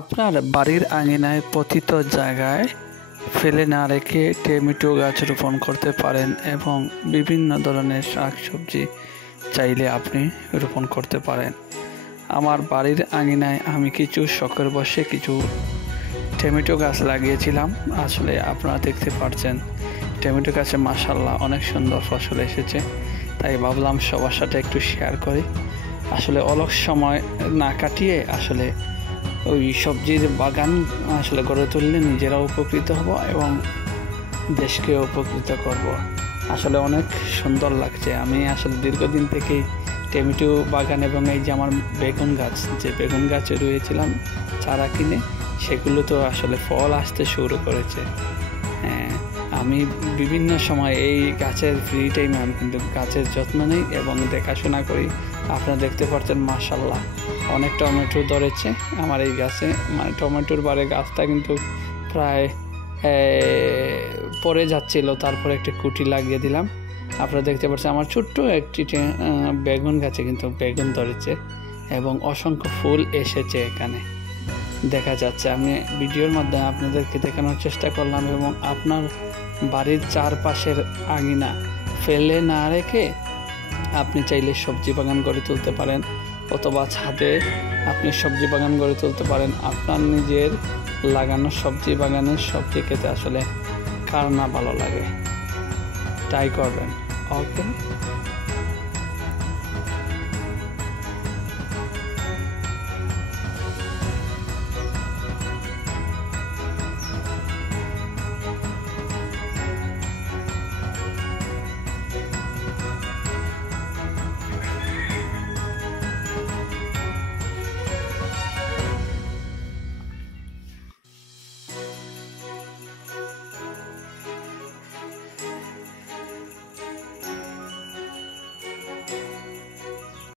আপনার বাড়ির আঙিনায় পতিত জায়গায় ফেলে না রেখে টমেটো গাছ রোপণ করতে পারেন এবং বিভিন্ন ধরনের শাকসবজি চাইলে আপনি রোপণ করতে পারেন। আমার বাড়ির আঙিনায় আমি কিছু শখের বশে কিছু টমেটো গাছ লাগিয়েছিলাম। আসলে আপনারা দেখতে পাচ্ছেন টমেটো গাছে মাশাআল্লাহ অনেক সুন্দর ফসল এসেছে, তাই ভাবলাম সবার সাথে একটু শেয়ার করি। আসলে অলস সময় না কাটিয়ে আসলে ওই সবজির বাগান আসলে গড়ে তুললে নিজেরাও উপকৃত হব এবং দেশকেও উপকৃত করব। আসলে অনেক সুন্দর লাগছে। আমি আসলে দীর্ঘদিন থেকেই টমেটো বাগান এবং এই যে আমার বেগুন গাছ রয়েছিলাম চারা কিনে, সেগুলো তো আসলে ফল আসতে শুরু করেছে। আমি বিভিন্ন সময় এই গাছের ফ্রি টাইমে আমি কিন্তু গাছের যত্ন নিই এবং দেখাশোনা করি। আপনারা দেখতে পাচ্ছেন মাশাআল্লাহ অনেক টমেটো ধরেছে আমার এই গাছে। মানে টমেটোর বারে গাছটা কিন্তু প্রায় পড়ে যাচ্ছিল, তারপরে একটি কুটি লাগিয়ে দিলাম। আপনারা দেখতে পাচ্ছেন আমার ছোট্ট একটি বেগুন গাছে কিন্তু বেগুন ধরেছে এবং অসংখ্য ফুল এসেছে এখানে দেখা যাচ্ছে। আমি ভিডিওর মাধ্যমে আপনাদেরকে দেখানোর চেষ্টা করলাম এবং আপনার বাড়ির চারপাশের আঙিনা ফেলে না রেখে আপনি চাইলে সবজি বাগান গড়ে তুলতে পারেন, অথবা ছাদে আপনি সবজি বাগান গড়ে তুলতে পারেন। আপনার নিজের লাগানো সবজি বাগানের সবজি খেতে আসলে কার না ভালো লাগে, ট্রাই করবেন। ওকে।